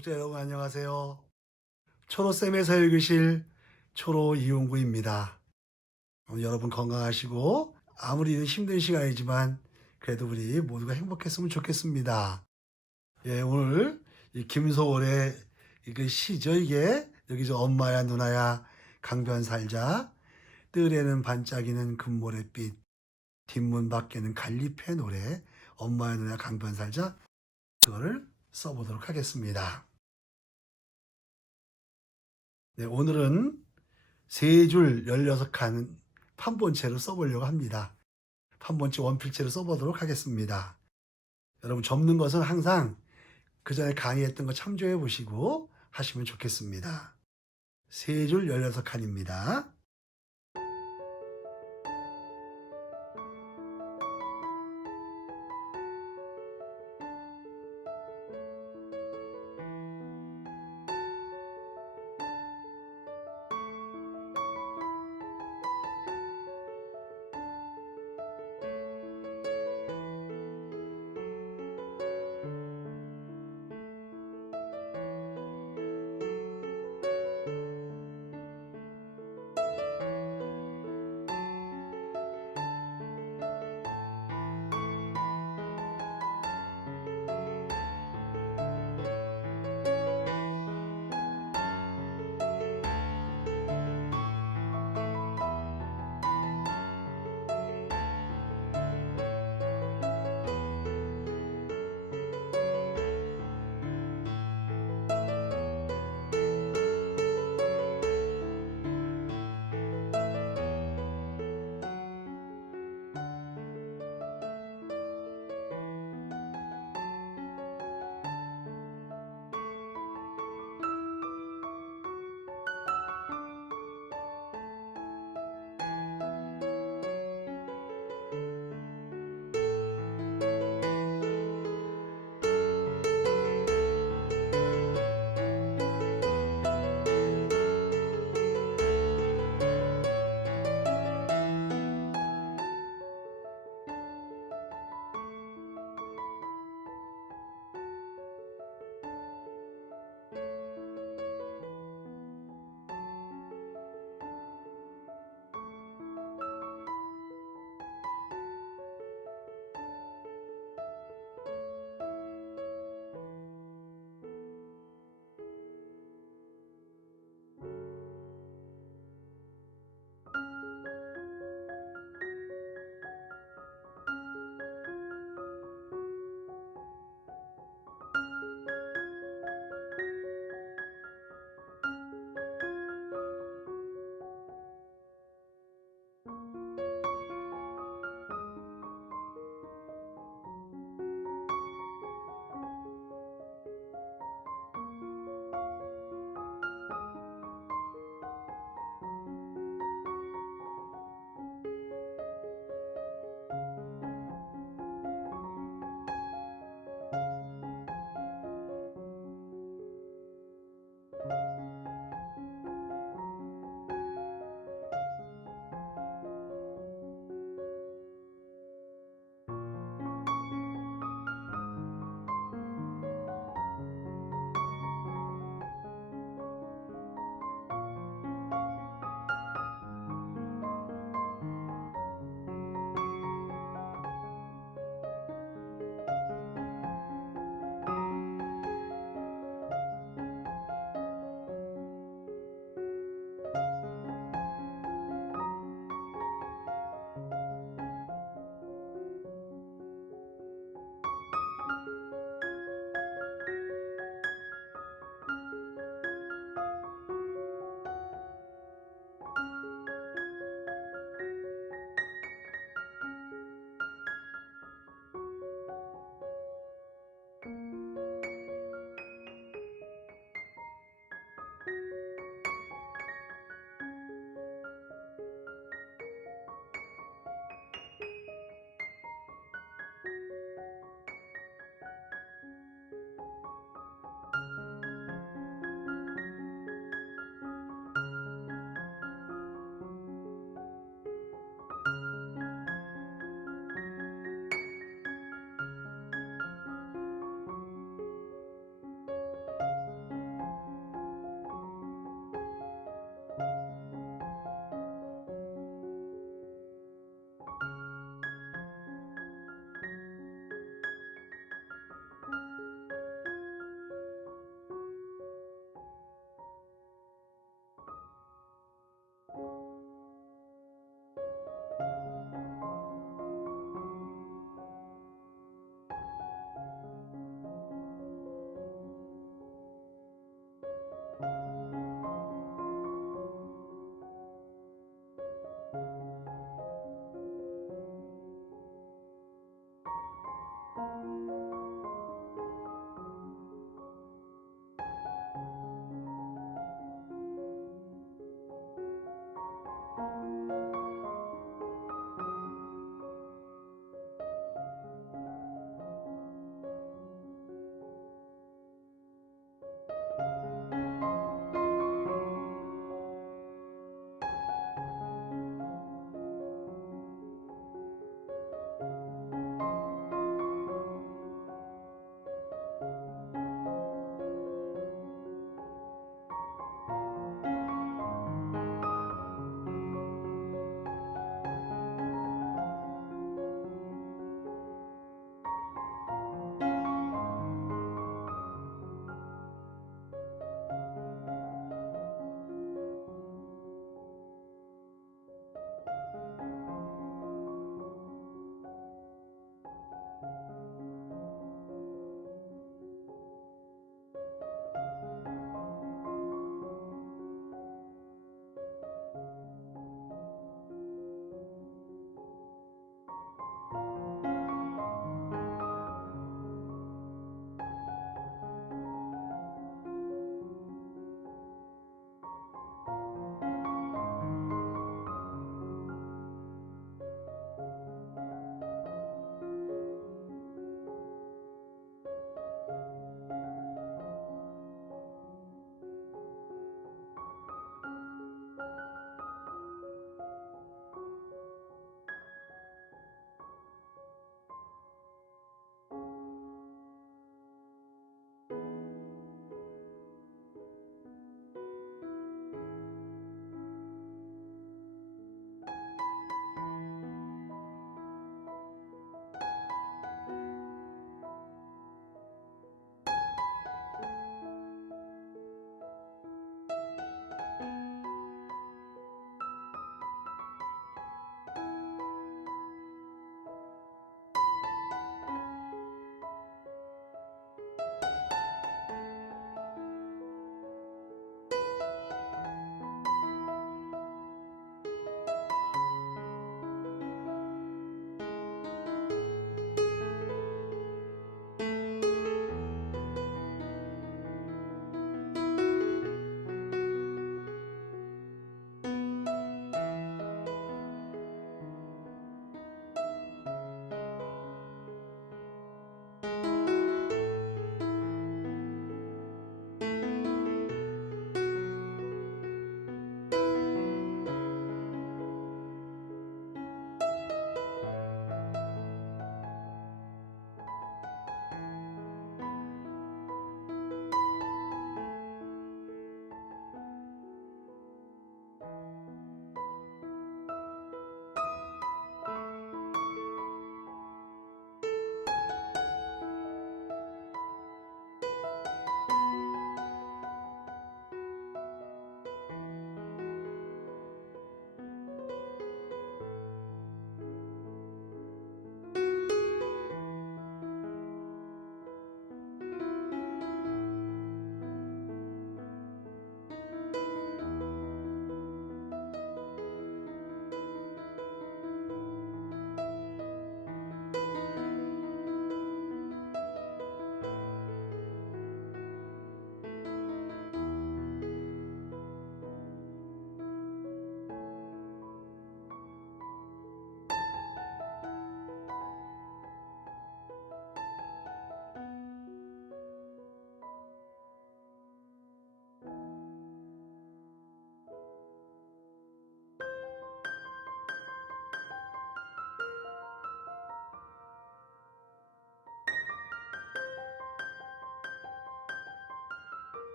구독자 여러분 안녕하세요. 초로쌤에서 읽으실 초로 이용구입니다. 여러분 건강하시고 아무리 힘든 시간이지만 그래도 우리 모두가 행복했으면 좋겠습니다. 예, 오늘 이 김소월의 이그 시죠 이게 여기서 엄마야 누나야 강변 살자 뜰에는 반짝이는 금모래빛 뒷문 밖에는 갈리페 노래 엄마야 누나야 강변 살자 그거를 써보도록 하겠습니다. 네, 오늘은 세 줄 16칸 판본체로 써보려고 합니다. 판본체 원필체로 써보도록 하겠습니다. 여러분 접는 것은 항상 그 전에 강의했던 거 참조해 보시고 하시면 좋겠습니다. 세 줄 16칸입니다.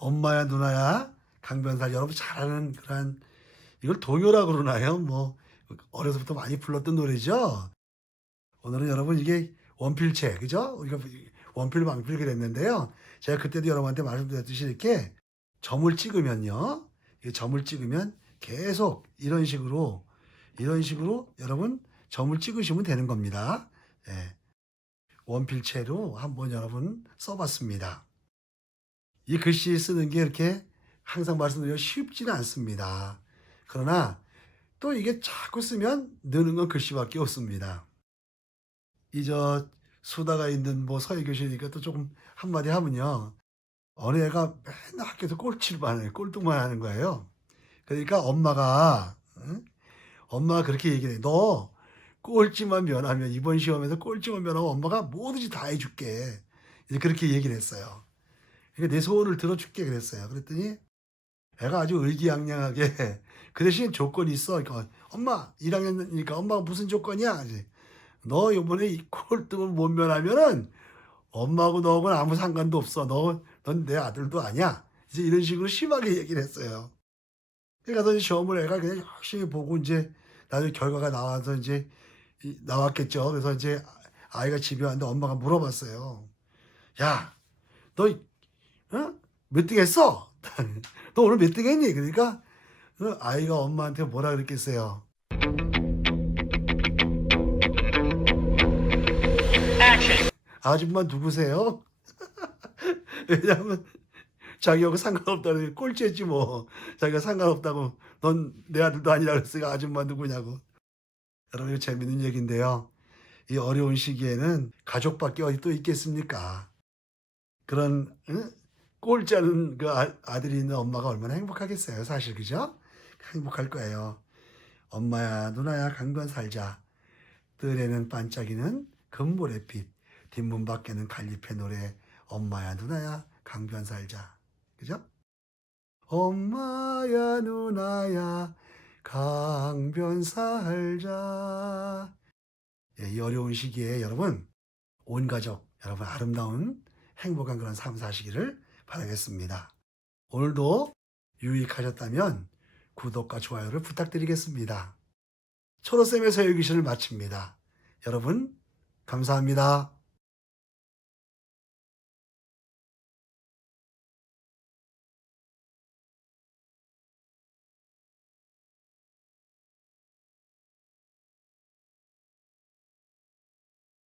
엄마야 누나야 강변살 여러분 잘 아는 그런 이걸 동요라고 그러나요? 뭐 어려서부터 많이 불렀던 노래죠. 오늘은 여러분 이게 원필체 그죠? 우리가 원필 방필 그랬는데요. 제가 그때도 여러분한테 말씀드렸듯이 이렇게 점을 찍으면요. 이 점을 찍으면 계속 이런 식으로 이런 식으로 여러분 점을 찍으시면 되는 겁니다. 예. 원필체로 한번 여러분 써봤습니다. 이 글씨 쓰는 게 이렇게 항상 말씀드려 쉽지는 않습니다. 그러나 또 이게 자꾸 쓰면 느는 건 글씨밖에 없습니다. 이 저 수다가 있는 뭐 서희 교수니까 또 조금 한마디 하면요. 어느 애가 맨날 학교에서 꼴찌만 해요. 꼴등만 하는 거예요. 그러니까 엄마가 응? 엄마가 그렇게 얘기해. 너 꼴찌만 면하면 이번 시험에서 꼴찌만 면하면 엄마가 뭐든지 다 해줄게. 이제 그렇게 얘기를 했어요. 내 소원을 들어줄게 그랬어요. 그랬더니 애가 아주 의기양양하게 그 대신 조건이 있어. 그러니까 엄마 1학년이니까 엄마가 무슨 조건이야? 너 이번에 이 꼴등을 못 면하면은 엄마하고 너하고는 아무 상관도 없어. 너, 넌 내 아들도 아니야. 이제 이런 식으로 심하게 얘기를 했어요. 그러니까 시험을 애가 그냥 열심히 보고 이제 나중에 결과가 나와서 이제 이- 나왔겠죠. 그래서 이제 아이가 집에 왔는데 엄마가 물어봤어요. 야, 너 어? 몇 등 했어? 너 오늘 몇 등 했니? 그러니까 그 아이가 엄마한테 뭐라 그랬겠어요? 아줌마 누구세요? 왜냐하면 자기하고 상관없다는 꼴찌했지 뭐 자기가 상관없다고 넌 내 아들도 아니라 그랬으니까 아줌마 누구냐고 여러분 이거 재밌는 얘기인데요 이 어려운 시기에는 가족밖에 어디 또 있겠습니까 그런 응? 꼴짜는 그 아, 아들이 있는 엄마가 얼마나 행복하겠어요. 사실 그죠? 행복할 거예요. 엄마야 누나야 강변 살자. 뜰에는 반짝이는 금모래빛 뒷문 밖에는 갈잎의 노래. 엄마야 누나야 강변 살자. 그죠? 엄마야 누나야 강변 살자. 예, 이 어려운 시기에 여러분 온 가족 여러분 아름다운 행복한 그런 삶 사시기를 바라겠습니다. 오늘도 유익하셨다면 구독과 좋아요를 부탁드리겠습니다. 초로쌤의 서유기신을 마칩니다. 여러분 감사합니다.